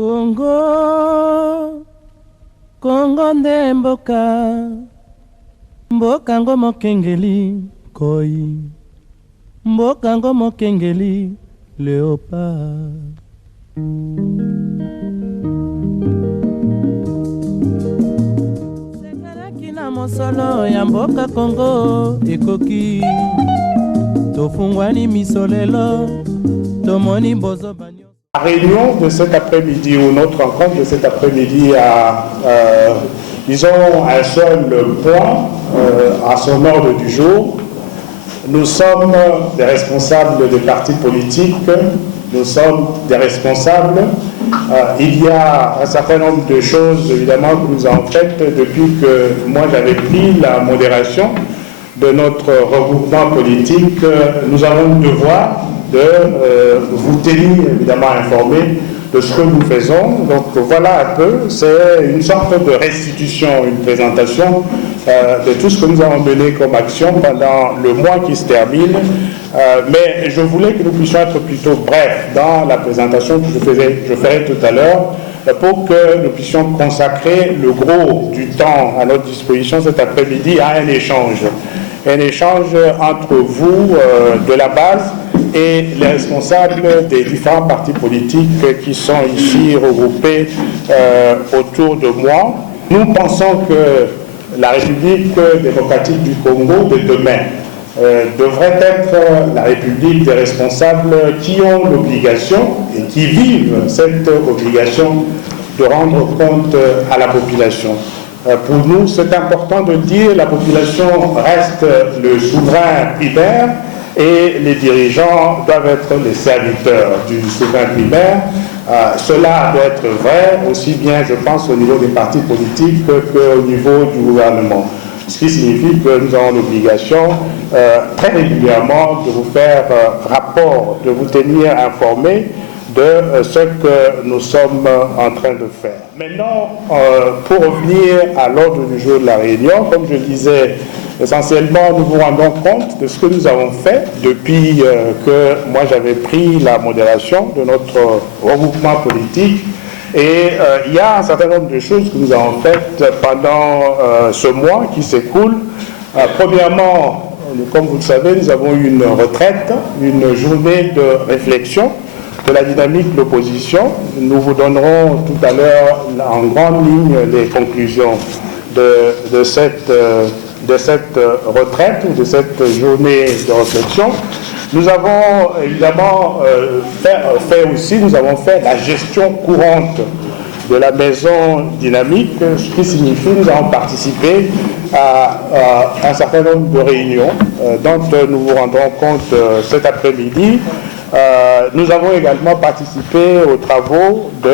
Congo, Congo nde mboka, mboka ngo mokengeli koi, mboka ngo mokengeli léopard. Sekalaki na mosolo ya mboka Congo ekoki, tofungwani misolelo, tomoni bozo banyo. La réunion de cet après-midi, ou notre rencontre de cet après-midi a, disons, un seul point à son ordre du jour. Nous sommes des responsables des partis politiques, nous sommes des responsables. Il y a un certain nombre de choses, évidemment, que nous avons faites depuis que moi j'avais pris la modération de notre regroupement politique. Nous avons le devoir de vous tenir évidemment informés de ce que nous faisons. Donc voilà un peu, c'est une sorte de restitution, une présentation de tout ce que nous avons mené comme action pendant le mois qui se termine. Mais je voulais que nous puissions être plutôt brefs dans la présentation que je ferai tout à l'heure pour que nous puissions consacrer le gros du temps à notre disposition cet après-midi à un échange. Un échange entre vous de la base et les responsables des différents partis politiques qui sont ici regroupés autour de moi. Nous pensons que la République démocratique du Congo de demain devrait être la République des responsables qui ont l'obligation et qui vivent cette obligation de rendre compte à la population. Pour nous, c'est important de dire, la population reste le souverain primaire et les dirigeants doivent être les serviteurs du souverain primaire. Cela doit être vrai aussi bien, je pense, au niveau des partis politiques qu'au niveau du gouvernement. Ce qui signifie que nous avons l'obligation très régulièrement de vous faire rapport, de vous tenir informés de ce que nous sommes en train de faire. Maintenant, pour revenir à l'ordre du jour de la réunion, comme je le disais, essentiellement, nous vous rendons compte de ce que nous avons fait depuis que moi j'avais pris la modération de notre regroupement politique. Et il y a un certain nombre de choses que nous avons faites pendant ce mois qui s'écoule. Premièrement, comme vous le savez, nous avons eu une retraite, une journée de réflexion de la dynamique de l'opposition. Nous vous donnerons tout à l'heure en grande ligne les conclusions de cette retraite ou de cette journée de réflexion. Nous avons évidemment nous avons fait la gestion courante de la maison dynamique, ce qui signifie que nous avons participé à un certain nombre de réunions dont nous vous rendrons compte cet après-midi. Nous avons également participé aux travaux du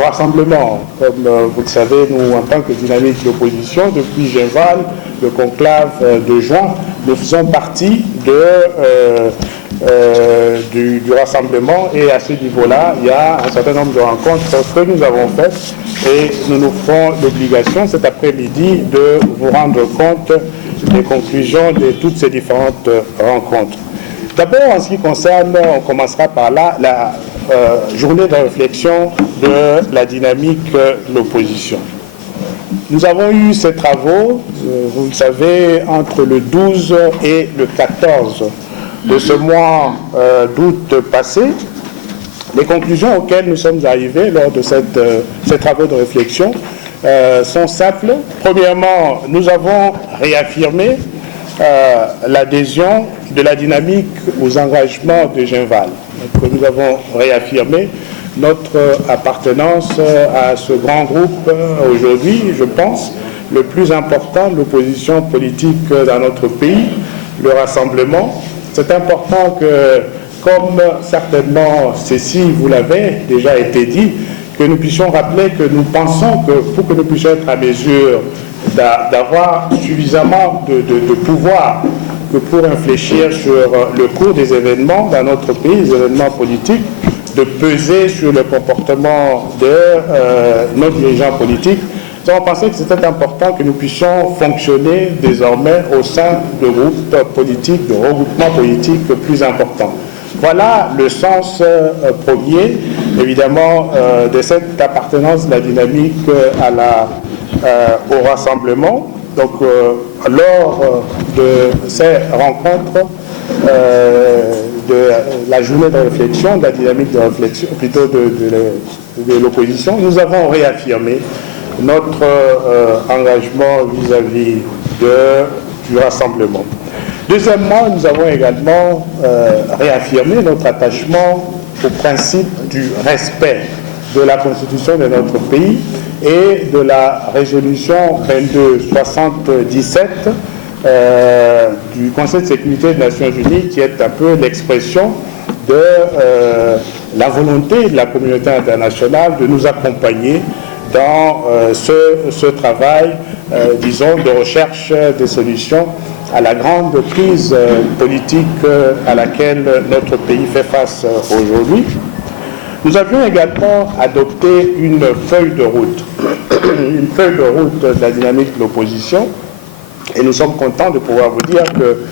rassemblement. Comme vous le savez, nous, en tant que dynamique d'opposition, depuis Genval, le conclave de juin, nous faisons partie du rassemblement, et à ce niveau-là, il y a un certain nombre de rencontres que nous avons faites et nous nous ferons l'obligation cet après-midi de vous rendre compte des conclusions de toutes ces différentes rencontres. D'abord, en ce qui concerne, on commencera par là, la journée de réflexion de la dynamique de l'opposition. Nous avons eu ces travaux, vous le savez, entre le 12 et le 14 de ce mois d'août passé. Les conclusions auxquelles nous sommes arrivés lors de ces travaux de réflexion sont simples. Premièrement, nous avons réaffirmé l'adhésion de la dynamique aux engagements de Genval. Donc, nous avons réaffirmé notre appartenance à ce grand groupe aujourd'hui, je pense, le plus important de l'opposition politique dans notre pays, le Rassemblement. C'est important que, comme certainement Cécile vous l'avez déjà été dit, que nous puissions rappeler que nous pensons que pour que nous puissions être à mesure d'avoir suffisamment de pouvoir que pour réfléchir sur le cours des événements dans notre pays, les événements politiques, de peser sur le comportement de nos dirigeants politiques. Nous avons pensé que c'était important que nous puissions fonctionner désormais au sein de groupes politiques, de regroupements politiques plus importants. Voilà le sens premier. évidemment de cette appartenance de la dynamique au rassemblement. Donc, lors de ces rencontres, de la journée de réflexion, de la dynamique de réflexion, plutôt de l'opposition, nous avons réaffirmé notre engagement vis-à-vis du rassemblement. Deuxièmement, nous avons également réaffirmé notre attachement au principe du respect de la Constitution de notre pays et de la résolution 2277 du Conseil de sécurité des Nations Unies, qui est un peu l'expression de la volonté de la communauté internationale de nous accompagner dans ce travail, disons, de recherche des solutions à la grande crise politique à laquelle notre pays fait face aujourd'hui. Nous avions également adopté une feuille de route, de la dynamique de l'opposition, et nous sommes contents de pouvoir vous dire que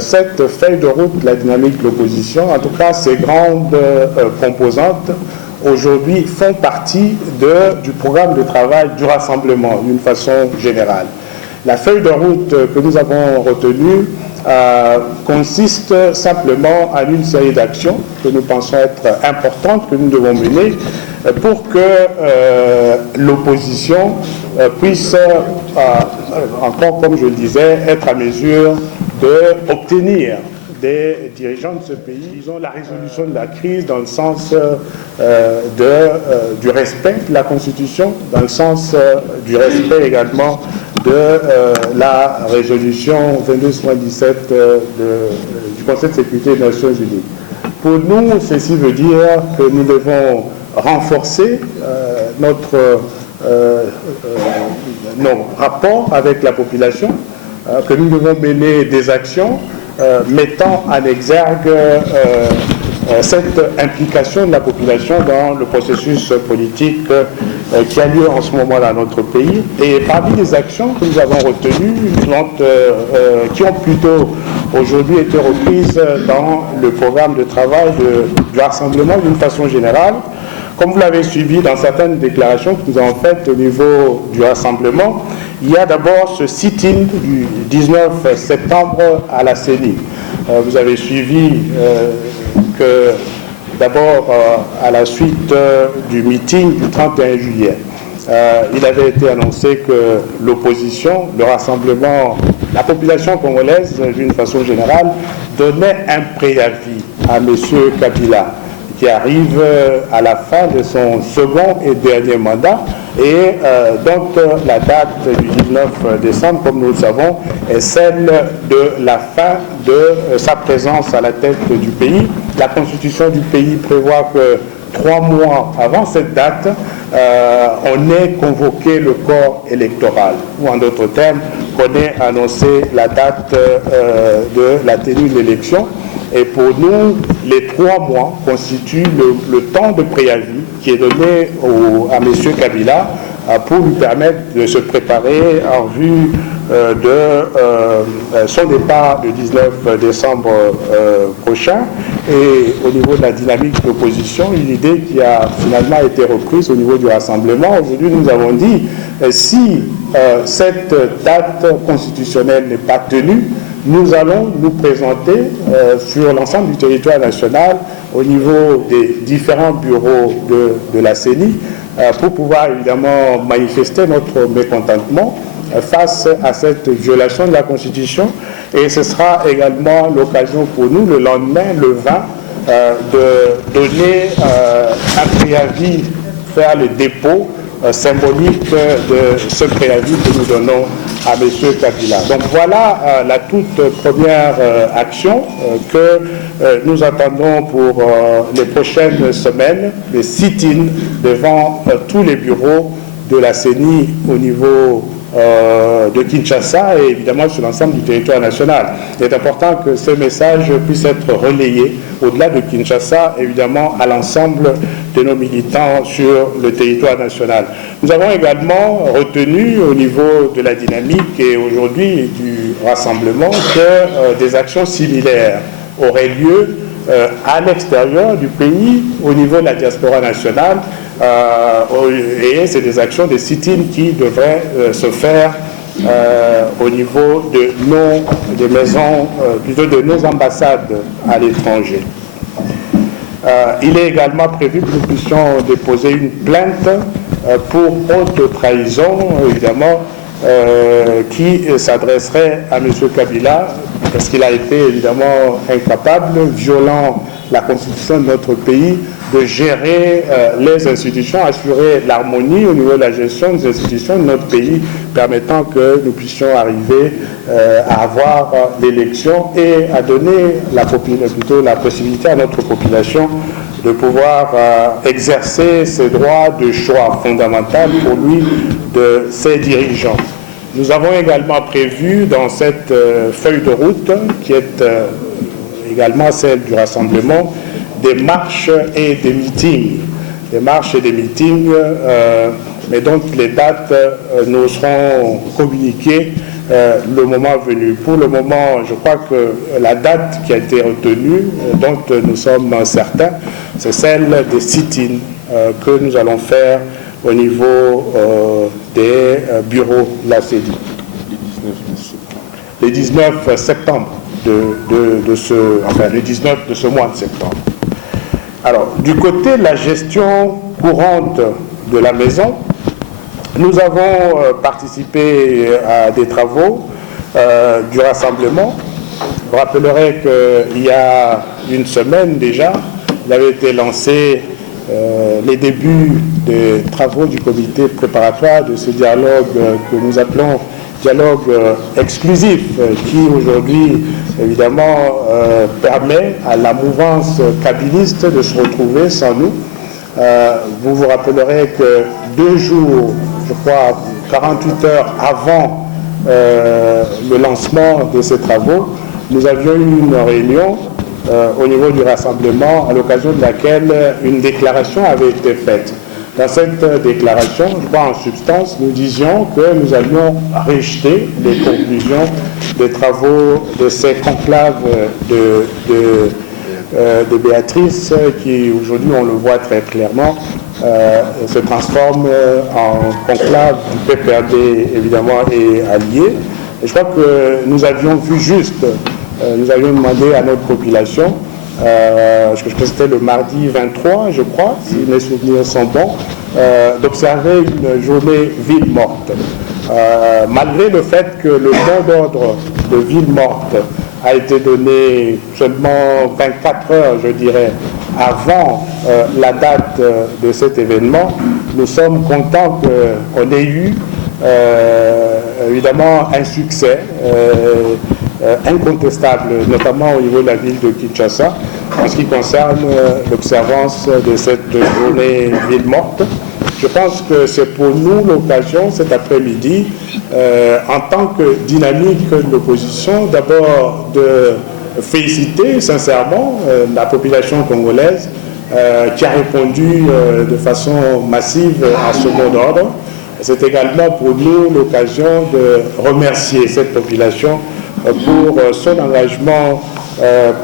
cette feuille de route de la dynamique de l'opposition, en tout cas ses grandes composantes, aujourd'hui font partie du programme de travail du rassemblement d'une façon générale. La feuille de route que nous avons retenue consiste simplement en une série d'actions que nous pensons être importantes, que nous devons mener pour que l'opposition puisse, encore comme je le disais, être à mesure d'obtenir des dirigeants de ce pays, disons, la résolution de la crise dans le sens du respect de la Constitution, dans le sens du respect également de la résolution 2277 du Conseil de sécurité des Nations Unies. Pour nous, ceci veut dire que nous devons renforcer nos rapports avec la population, que nous devons mener des actions mettant en exergue cette implication de la population dans le processus politique qui a lieu en ce moment dans notre pays. Et parmi les actions que nous avons retenues, qui ont plutôt aujourd'hui été reprises dans le programme de travail du rassemblement d'une façon générale, comme vous l'avez suivi dans certaines déclarations que nous avons faites au niveau du rassemblement, il y a d'abord ce sit-in du 19 septembre à la CENI. Vous avez suivi que d'abord à la suite du meeting du 31 juillet, il avait été annoncé que l'opposition, le rassemblement, la population congolaise d'une façon générale donnait un préavis à M. Kabila, qui arrive à la fin de son second et dernier mandat. Et donc la date du 19 décembre, comme nous le savons, est celle de la fin de sa présence à la tête du pays. La constitution du pays prévoit que 3 mois avant cette date, on ait convoqué le corps électoral, ou en d'autres termes, qu'on ait annoncé la date de la tenue de l'élection. Et pour nous, les 3 mois constituent le temps de préavis qui est donné à M. Kabila pour lui permettre de se préparer en vue de son départ le 19 décembre prochain. Et au niveau de la dynamique d'opposition, une idée qui a finalement été reprise au niveau du rassemblement. Aujourd'hui, nous avons dit, si cette date constitutionnelle n'est pas tenue, nous allons nous présenter sur l'ensemble du territoire national au niveau des différents bureaux de la CENI pour pouvoir évidemment manifester notre mécontentement face à cette violation de la Constitution. Et ce sera également l'occasion pour nous, le lendemain, le 20, de donner un préavis, faire le dépôt symbolique de ce préavis que nous donnons à M. Kabila. Donc voilà la toute première action que nous attendons pour les prochaines semaines, les sit-in devant tous les bureaux de la CENI au niveau de Kinshasa et évidemment sur l'ensemble du territoire national. Il est important que ce message puisse être relayé au-delà de Kinshasa, évidemment à l'ensemble de nos militants sur le territoire national. Nous avons également retenu au niveau de la dynamique et aujourd'hui du rassemblement que des actions similaires auraient lieu à l'extérieur du pays, au niveau de la diaspora nationale, et c'est des actions, des sit-ins qui devraient se faire au niveau des maisons, plutôt de nos ambassades à l'étranger. Il est également prévu que nous puissions déposer une plainte pour haute trahison, évidemment, qui s'adresserait à M. Kabila, parce qu'il a été évidemment incapable, violant la constitution de notre pays, de gérer les institutions, assurer l'harmonie au niveau de la gestion des institutions de notre pays, permettant que nous puissions arriver à avoir l'élection et à donner plutôt la possibilité à notre population de pouvoir exercer ses droits de choix fondamental pour lui de ses dirigeants. Nous avons également prévu dans cette feuille de route, qui est également celle du rassemblement, des marches et des meetings. Des marches et des meetings, mais donc les dates nous seront communiquées le moment venu. Pour le moment, je crois que la date qui a été retenue, dont nous sommes certains, c'est celle des sit-ins que nous allons faire au niveau des bureaux de la CEDI. Le 19 septembre le 19 de ce mois de septembre. Alors, du côté de la gestion courante de la maison, nous avons participé à des travaux du rassemblement. Je rappellerai qu'il y a une semaine déjà, il avait été lancé les débuts des travaux du comité préparatoire de ce dialogue que nous appelons dialogue exclusif, qui aujourd'hui, évidemment, permet à la mouvance kabiliste de se retrouver sans nous. Vous vous rappellerez que 2 jours, je crois, 48 heures avant le lancement de ces travaux, nous avions eu une réunion au niveau du rassemblement, à l'occasion de laquelle une déclaration avait été faite. Dans cette déclaration, je crois en substance, nous disions que nous allions rejeter les conclusions des travaux de ces conclaves de Béatrice, qui aujourd'hui, on le voit très clairement, se transforme en conclave du PPRD, évidemment, et alliés. Et je crois que nous avions vu juste, nous avions demandé à notre population, je crois que c'était le mardi 23, je crois, si mes souvenirs sont bons, d'observer une journée ville morte. Malgré le fait que le mot d'ordre de ville morte a été donné seulement 24 heures, je dirais, avant la date de cet événement, nous sommes contents qu'on ait eu évidemment un succès incontestable, notamment au niveau de la ville de Kinshasa, en ce qui concerne l'observance de cette journée ville morte. Je pense que c'est pour nous l'occasion cet après-midi, en tant que dynamique de l'opposition, d'abord de féliciter sincèrement la population congolaise qui a répondu de façon massive à ce mot d'ordre. C'est également pour nous l'occasion de remercier cette population pour son engagement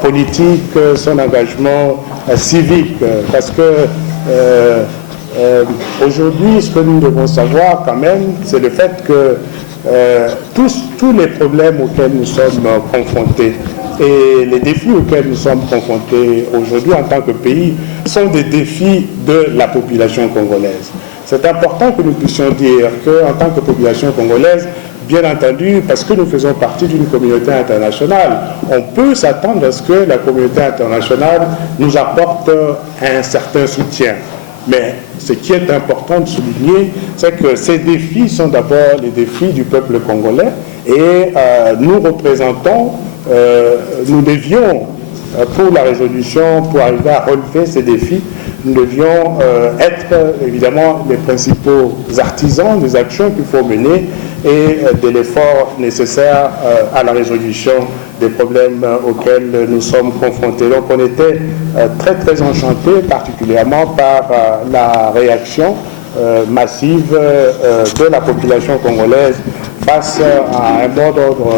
politique, son engagement civique, parce que aujourd'hui, ce que nous devons savoir quand même, c'est le fait que tous les problèmes auxquels nous sommes confrontés et les défis auxquels nous sommes confrontés aujourd'hui en tant que pays sont des défis de la population congolaise. C'est important que nous puissions dire qu'en tant que population congolaise, bien entendu, parce que nous faisons partie d'une communauté internationale, on peut s'attendre à ce que la communauté internationale nous apporte un certain soutien. Mais ce qui est important de souligner, c'est que ces défis sont d'abord les défis du peuple congolais et nous représentons, nous devions, pour la résolution, pour arriver à relever ces défis, nous devions être évidemment les principaux artisans des actions qu'il faut mener et de l'effort nécessaire à la résolution des problèmes auxquels nous sommes confrontés. Donc on était très très enchantés, particulièrement par la réaction massive de la population congolaise face à un mot d'ordre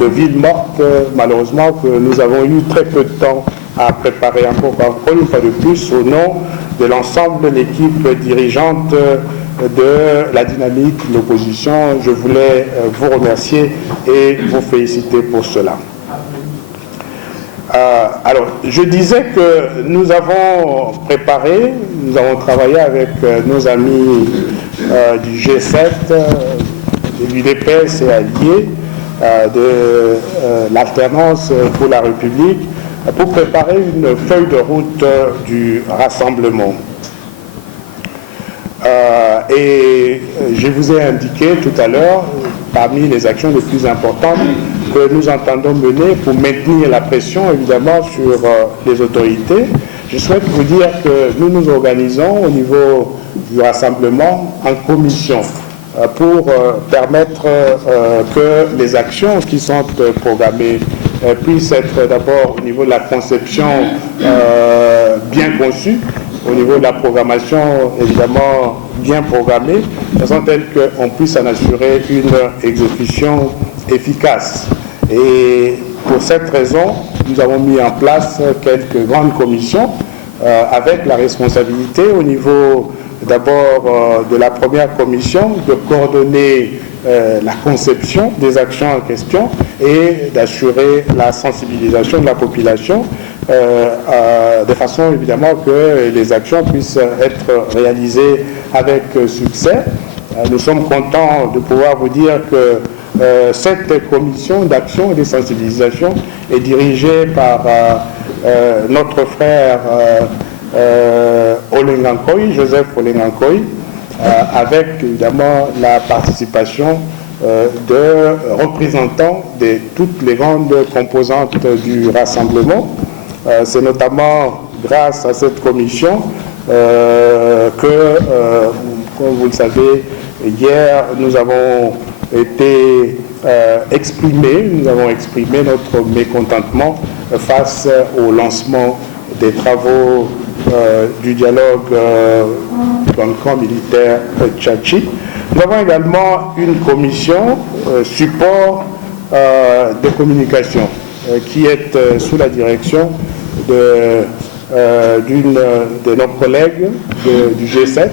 de ville morte, malheureusement, que nous avons eu très peu de temps à préparer encore une fois de plus au nom de l'ensemble de l'équipe dirigeante de la dynamique de l'opposition. Je voulais vous remercier et vous féliciter pour cela. Alors, je disais que nous avons préparé, nous avons travaillé avec nos amis du G7, de l'UDPS et alliés, de l'Alternance pour la République, pour préparer une feuille de route du rassemblement. Et je vous ai indiqué tout à l'heure, parmi les actions les plus importantes que nous entendons mener pour maintenir la pression, évidemment, sur les autorités, je souhaite vous dire que nous nous organisons au niveau du rassemblement en commission pour permettre que les actions qui sont programmées puissent être d'abord au niveau de la conception bien conçue, au niveau de la programmation évidemment bien programmée, de façon telle qu'on puisse en assurer une exécution efficace. Et pour cette raison, nous avons mis en place quelques grandes commissions avec la responsabilité au niveau d'abord de la première commission de coordonner la conception des actions en question et d'assurer la sensibilisation de la population de façon évidemment que les actions puissent être réalisées avec succès. Nous sommes contents de pouvoir vous dire que cette commission d'action et de sensibilisation est dirigée par notre frère Joseph Olengankoi, avec évidemment la participation de représentants de toutes les grandes composantes du rassemblement. C'est notamment grâce à cette commission que, comme vous le savez, hier nous avons été exprimé notre mécontentement face au lancement des travaux du dialogue dans le camp militaire Tchatchi. Nous avons également une commission support de communication qui est sous la direction d'une de nos collègues du G7,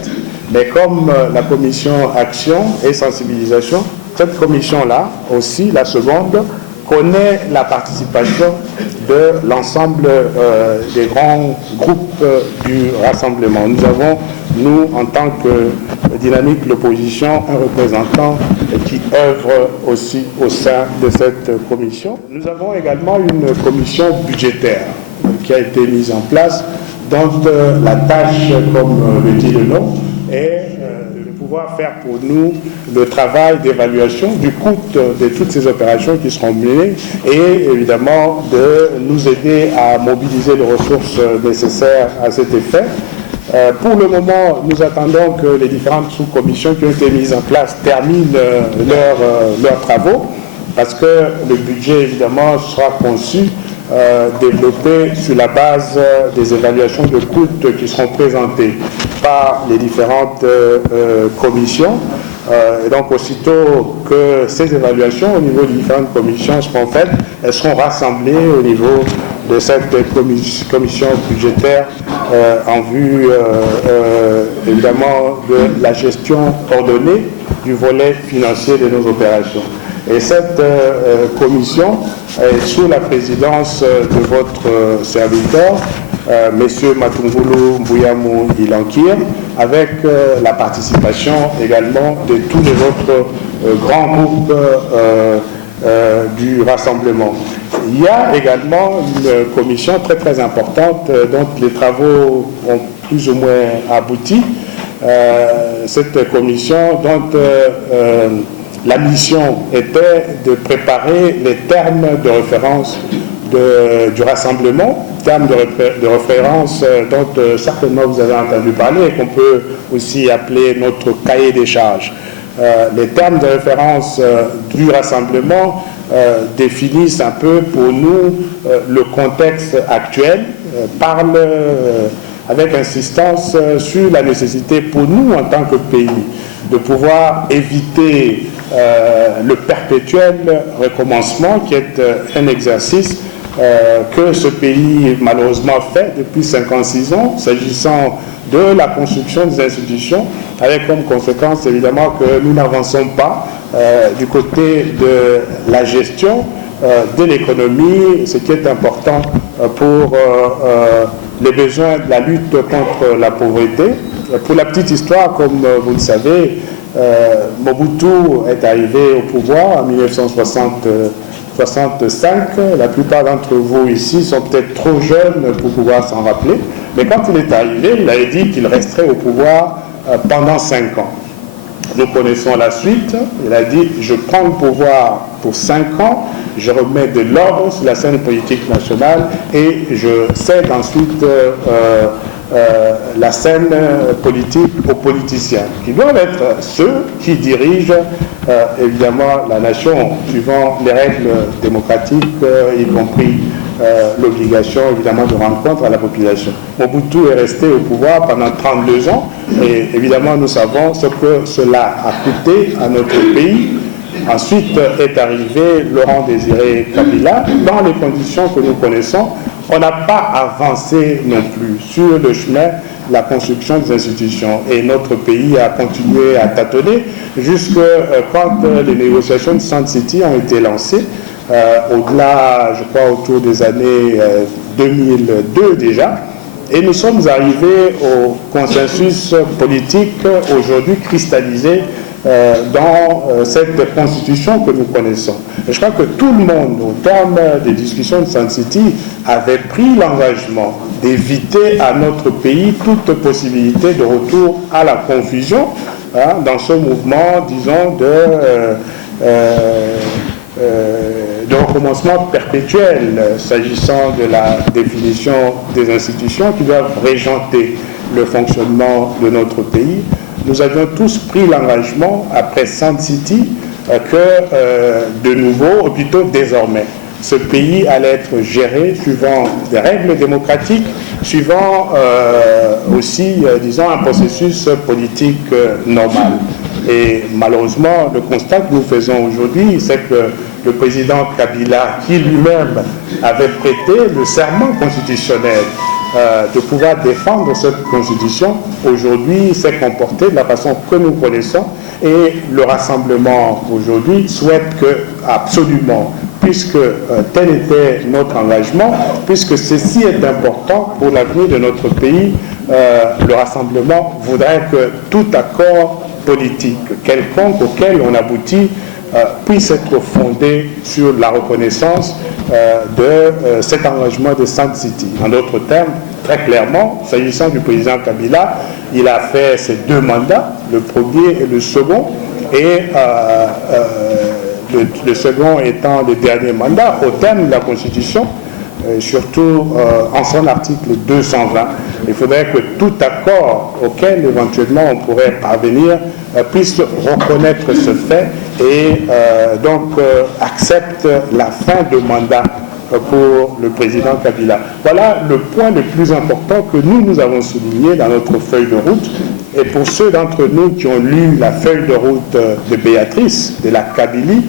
mais comme la commission action et sensibilisation, cette commission-là aussi, la seconde, connaît la participation de l'ensemble des grands groupes du rassemblement. Nous avons, nous, en tant que dynamique de l'opposition, un représentant qui œuvre aussi au sein de cette commission. Nous avons également une commission budgétaire qui a été mise en place, dont la tâche, comme le dit le nom, est de pouvoir faire pour nous le travail d'évaluation du coût de toutes ces opérations qui seront menées et évidemment de nous aider à mobiliser les ressources nécessaires à cet effet. Pour le moment, nous attendons que les différentes sous-commissions qui ont été mises en place terminent leurs travaux, parce que le budget, évidemment, sera conçu, développé sur la base des évaluations de coûts qui seront présentées par les différentes commissions. Et donc, aussitôt que ces évaluations au niveau des différentes commissions seront faites, elles seront rassemblées au niveau de cette commission budgétaire en vue, évidemment, de la gestion ordonnée du volet financier de nos opérations. Et cette commission est sous la présidence de votre serviteur, M. Matungulu Mbouyamu Ilankir, avec la participation également de tous les autres grands groupes du rassemblement. Il y a également une commission très très importante dont les travaux ont plus ou moins abouti. Cette commission dont la mission était de préparer les termes de référence du rassemblement, termes de référence dont certainement vous avez entendu parler et qu'on peut aussi appeler notre cahier des charges. Les termes de référence du rassemblement définissent un peu pour nous le contexte actuel, parlent avec insistance sur la nécessité pour nous en tant que pays de pouvoir éviter le perpétuel recommencement qui est un exercice que ce pays malheureusement fait depuis 56 ans, s'agissant de la construction des institutions, avec comme conséquence évidemment que nous n'avançons pas du côté de la gestion de l'économie, ce qui est important pour les besoins de la lutte contre la pauvreté. Pour la petite histoire, comme vous le savez, Mobutu est arrivé au pouvoir en 1965. La plupart d'entre vous ici sont peut-être trop jeunes pour pouvoir s'en rappeler. Mais quand il est arrivé, il a dit qu'il resterait au pouvoir pendant 5 ans. Nous connaissons la suite. Il a dit « Je prends le pouvoir pour 5 ans, je remets de l'ordre sur la scène politique nationale et je cède ensuite la scène politique aux politiciens, qui doivent être ceux qui dirigent évidemment la nation, suivant les règles démocratiques, y compris l'obligation évidemment de rendre compte à la population. Mobutu est resté au pouvoir pendant 32 ans et évidemment nous savons ce que cela a coûté à notre pays. Ensuite est arrivé Laurent Désiré Kabila dans les conditions que nous connaissons. On n'a pas avancé non plus sur le chemin de la construction des institutions et notre pays a continué à tâtonner jusque quand les négociations de Sun City ont été lancées. Au-delà, je crois, autour des années 2002 déjà. Et nous sommes arrivés au consensus politique aujourd'hui cristallisé dans cette constitution que nous connaissons. Et je crois que tout le monde, au terme des discussions de Sun City, avait pris l'engagement d'éviter à notre pays toute possibilité de retour à la confusion dans ce mouvement, disons, de recommencement perpétuel s'agissant de la définition des institutions qui doivent régenter le fonctionnement de notre pays. Nous avions tous pris l'engagement après Sun City que de nouveau, ou plutôt désormais, ce pays allait être géré suivant des règles démocratiques, suivant aussi, disons, un processus politique normal. Et malheureusement, le constat que nous faisons aujourd'hui, c'est que le président Kabila, qui lui-même avait prêté le serment constitutionnel de pouvoir défendre cette constitution, aujourd'hui s'est comporté de la façon que nous connaissons et le rassemblement aujourd'hui souhaite que absolument, puisque tel était notre engagement, puisque ceci est important pour l'avenir de notre pays, le rassemblement voudrait que tout accord politique quelconque auquel on aboutit puisse être fondé sur la reconnaissance de cet engagement de Sun City. En d'autres termes, très clairement, s'agissant du président Kabila, il a fait ses 2 mandats, le premier et le second, et le second étant le dernier mandat, au terme de la Constitution, surtout en son article 220. Il faudrait que tout accord auquel éventuellement on pourrait parvenir puisse reconnaître ce fait et donc accepte la fin de mandat pour le président Kabila. Voilà le point le plus important que nous avons souligné dans notre feuille de route. Et pour ceux d'entre nous qui ont lu la feuille de route de Béatrice, de la Kabylie,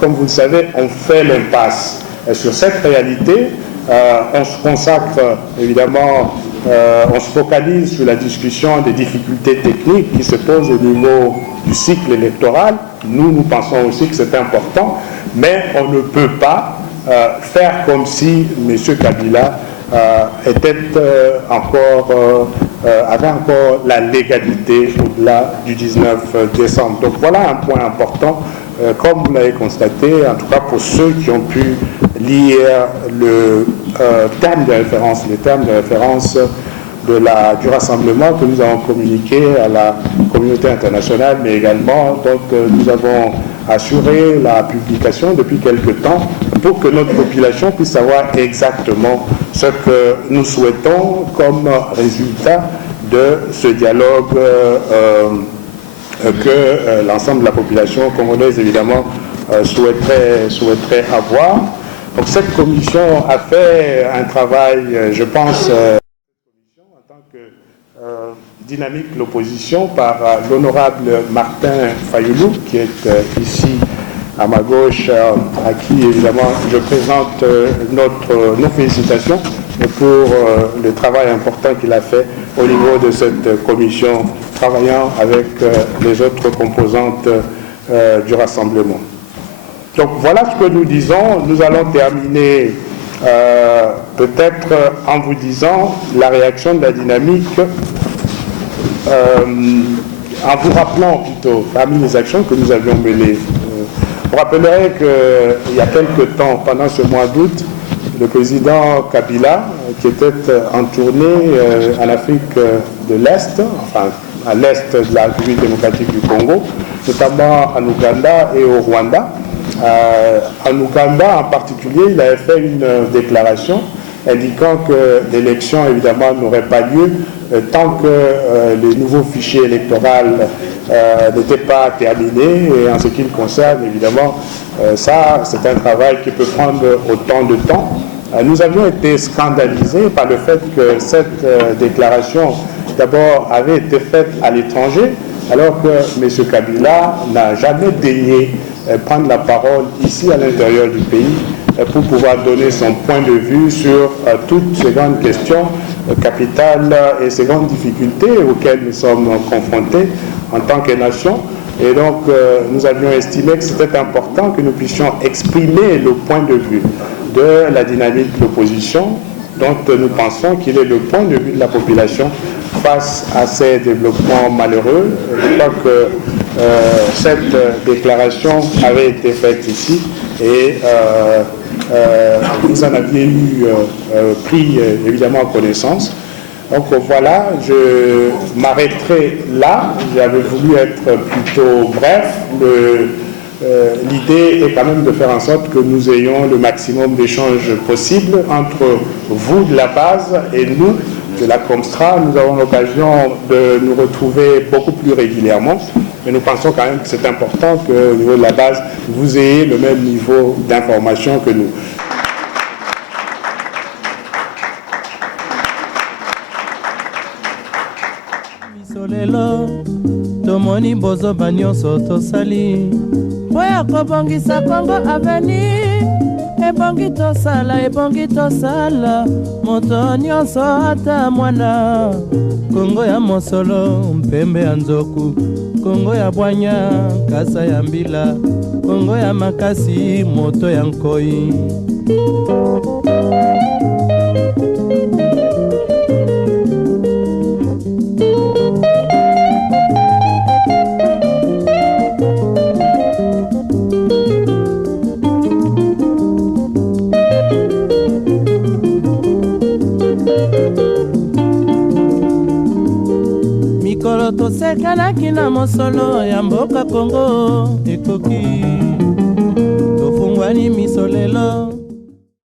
comme vous le savez, on fait l'impasse sur cette réalité. On se consacre évidemment, on se focalise sur la discussion des difficultés techniques qui se posent au niveau du cycle électoral. Nous pensons aussi que c'est important, mais on ne peut pas faire comme si M. Kabila était avait encore la légalité au-delà du 19 décembre. Donc voilà un point important, comme vous l'avez constaté, en tout cas pour ceux qui ont pu lire le terme de référence, les termes de référence du rassemblement que nous avons communiqué à la communauté internationale, mais également donc, nous avons assuré la publication depuis quelque temps pour que notre population puisse savoir exactement ce que nous souhaitons comme résultat de ce dialogue que l'ensemble de la population congolaise évidemment souhaiterait avoir. Donc cette commission a fait un travail, je pense, en tant que dynamique l'opposition par l'honorable Martin Fayoulou, qui est ici à ma gauche, à qui évidemment je présente nos félicitations pour le travail important qu'il a fait au niveau de cette commission, travaillant avec les autres composantes du rassemblement. Donc voilà ce que nous disons. Nous allons terminer peut-être en vous disant la réaction de la dynamique, en vous rappelant plutôt parmi les actions que nous avions menées. Vous rappellerez qu'il y a quelque temps, pendant ce mois d'août, le président Kabila, qui était en tournée en Afrique de l'Est, enfin à l'Est de la République démocratique du Congo, notamment en Ouganda et au Rwanda. En Ouganda en particulier, il avait fait une déclaration indiquant que l'élection évidemment n'aurait pas lieu tant que les nouveaux fichiers électoraux n'étaient pas terminés. Et en ce qui me concerne, évidemment, ça c'est un travail qui peut prendre autant de temps. Nous avions été scandalisés par le fait que cette déclaration d'abord avait été faite à l'étranger, alors que M. Kabila n'a jamais daigné prendre la parole ici à l'intérieur du pays pour pouvoir donner son point de vue sur toutes ces grandes questions capitales et ces grandes difficultés auxquelles nous sommes confrontés en tant que nation. Et donc nous avions estimé que c'était important que nous puissions exprimer le point de vue de la dynamique de l'opposition, dont nous pensons qu'il est le point de vue de la population face à ces développements malheureux. Je crois que cette déclaration avait été faite ici et vous en aviez pris évidemment connaissance. Donc voilà, je m'arrêterai là. J'avais voulu être plutôt bref. L'idée est quand même de faire en sorte que nous ayons le maximum d'échanges possibles entre vous de la base et nous de la Comstra. Nous avons l'occasion de nous retrouver beaucoup plus régulièrement, mais nous pensons quand même que c'est important qu'au niveau de la base, vous ayez le même niveau d'information que nous. Tomoni bozo banyoso tosali oya kobongisa Kongo avenir ebongi tosala moto nyonso ata mwana Kongo ya mosolo mpembe ya nzoku Kongo ya bwanya kasa ya mbila Kongo ya makasi moto ya nkoi tosekanaki na mosolo ya mboka Kongo ekoki